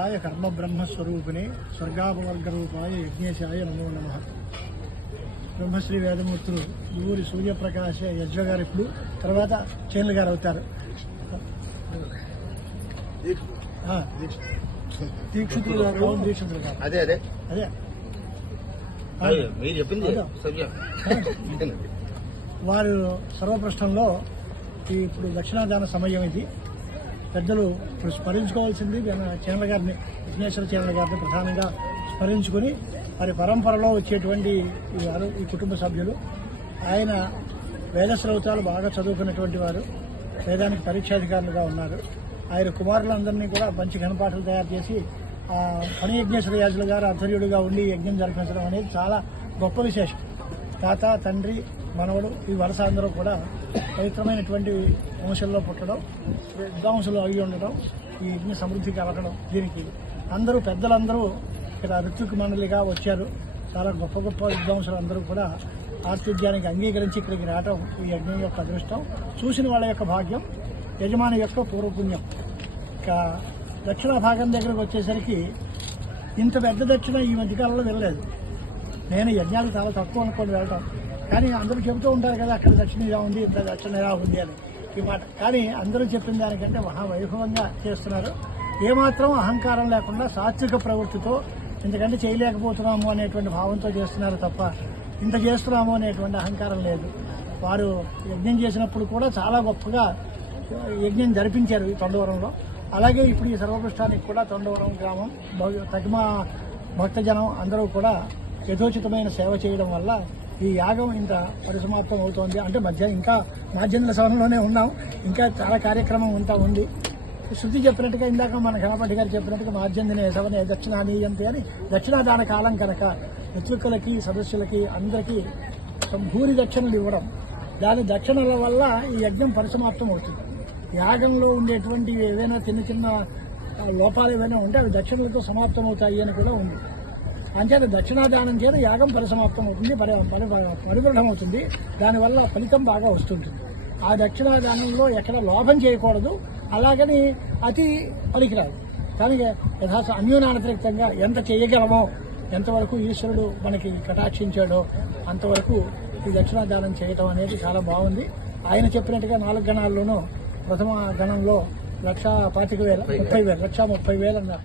కర్మ బ్రహ్మస్వరూపిణి స్వర్గాపవర్గ రూపాయ యజ్ఞేశాయ నమో నమః. బ్రహ్మశ్రీ వేదమూర్తులు ఊరి సూర్యప్రకాశ యజ్వ గారు ఇప్పుడు తర్వాత చేన్ల గారు అవుతారు. దీక్షితులు గారు అదే అదే అదే మీరు చెప్పింది వారు సర్వప్రశ్నంలో ఇప్పుడు దక్షిణాదాన సమయం ఇది. పెద్దలు ఇప్పుడు స్మరించుకోవాల్సింది చేన్ల గారిని, విఘ్నేశ్వర చేన్ల గారిని ప్రధానంగా స్మరించుకుని వారి పరంపరలో వచ్చేటువంటి ఈ కుటుంబ సభ్యులు. ఆయన వేద శ్రౌతాలు బాగా చదువుకున్నటువంటి వారు, వేదానికి పరీక్షాధికారులుగా ఉన్నారు. ఆయన కుమారులందరినీ కూడా మంచి ఘనపాఠాలు తయారు చేసి ఫణి యజ్ఞేశ్వర యాజుల గారు ఆధ్వర్యుడిగా ఉండి యజ్ఞం జరిపించడం అనేది చాలా గొప్ప విశేషం. తాత, తండ్రి, మనవడు ఈ వరుస అందరూ కూడా పవిత్రమైనటువంటి వంశంలో పుట్టడం, విద్వాంసులు అయి ఉండడం, ఈ యజ్ఞ సమృద్ధి కలగడం, దీనికి అందరూ పెద్దలందరూ ఇక్కడ ఋత్విక్ మండలిగా వచ్చారు. చాలా గొప్ప గొప్ప విద్వాంసులు అందరూ కూడా ఆర్తిథ్యానికి అంగీకరించి ఇక్కడికి రావడం ఈ యజ్ఞం యొక్క అదృష్టం, చూసిన వాళ్ళ యొక్క భాగ్యం, యజమాని యొక్క పూర్వపుణ్యం. ఇంకా దక్షిణ భాగం దగ్గరకు వచ్చేసరికి ఇంత పెద్ద దక్షిణ ఈ మధ్యకాలంలో వెళ్ళలేదు. నేను యజ్ఞాలు చాలా తక్కువ అనుకోని వెళ్ళటం, కానీ అందరూ చెబుతూ ఉంటారు కదా అక్కడ దక్షిణ ఇలా ఉంది, ఇంత దక్షిణ ఇలా ఉంది అని ఈ మాట. కానీ అందరూ చెప్పిన దానికంటే మహావైభవంగా చేస్తున్నారు. ఏమాత్రం అహంకారం లేకుండా సాత్విక ప్రవృత్తితో ఇంతకంటే చేయలేకపోతున్నాము అనేటువంటి భావంతో చేస్తున్నారు తప్ప ఇంత చేస్తున్నాము అనేటువంటి అహంకారం లేదు. వారు యజ్ఞం చేసినప్పుడు కూడా చాలా గొప్పగా యజ్ఞం జరిపించారు ఈ తొండవరంలో. అలాగే ఇప్పుడు ఈ సర్వపృష్టానికి కూడా తొండవరం గ్రామం తగిమ భక్తజనం అందరూ కూడా యథోచితమైన సేవ చేయడం వల్ల ఈ యాగం ఇంత పరిసమాప్తం అవుతోంది. అంటే ఇంకా మాధ్యంధ్ర సవరణలోనే ఉన్నాం, ఇంకా చాలా కార్యక్రమం అంతా ఉంది. శృతి చెప్పినట్టుగా ఇందాక మన గణపతి గారు చెప్పినట్టుగా మాధ్యంధ్రనే సవనే దక్షిణానీయంతే అని దక్షిణాదాన కాలం కనుక ఋత్విక్కులకి, సదస్సులకి అందరికీ భూరి దక్షిణలు ఇవ్వడం, దాని దక్షిణల వల్ల ఈ యజ్ఞం పరిసమాప్తం అవుతుంది. యాగంలో ఉండేటువంటి ఏదైనా చిన్న చిన్న లోపాలు ఏవైనా ఉంటే అవి దక్షిణలతో సమాప్తం అవుతాయి అని కూడా ఉంది. అంచేత దక్షిణాదానం చేత యాగం పరిసమాప్తం అవుతుంది, పరిపూర్ణం అవుతుంది. దానివల్ల ఫలితం బాగా వస్తుంటుంది. ఆ దక్షిణాదానంలో ఎక్కడ లోభం చేయకూడదు, అలాగని అతి పలికిరాదు. కానీ అన్యోనాతిరిక్తంగా ఎంత చేయగలమో, ఎంతవరకు ఈశ్వరుడు మనకి కటాక్షించాడో అంతవరకు ఈ దక్షిణాదానం చేయటం అనేది చాలా బాగుంది. ఆయన చెప్పినట్టుగా 4 గణాల్లోనూ ప్రథమ గణంలో 1,25,000 1,30,000 అన్నారు.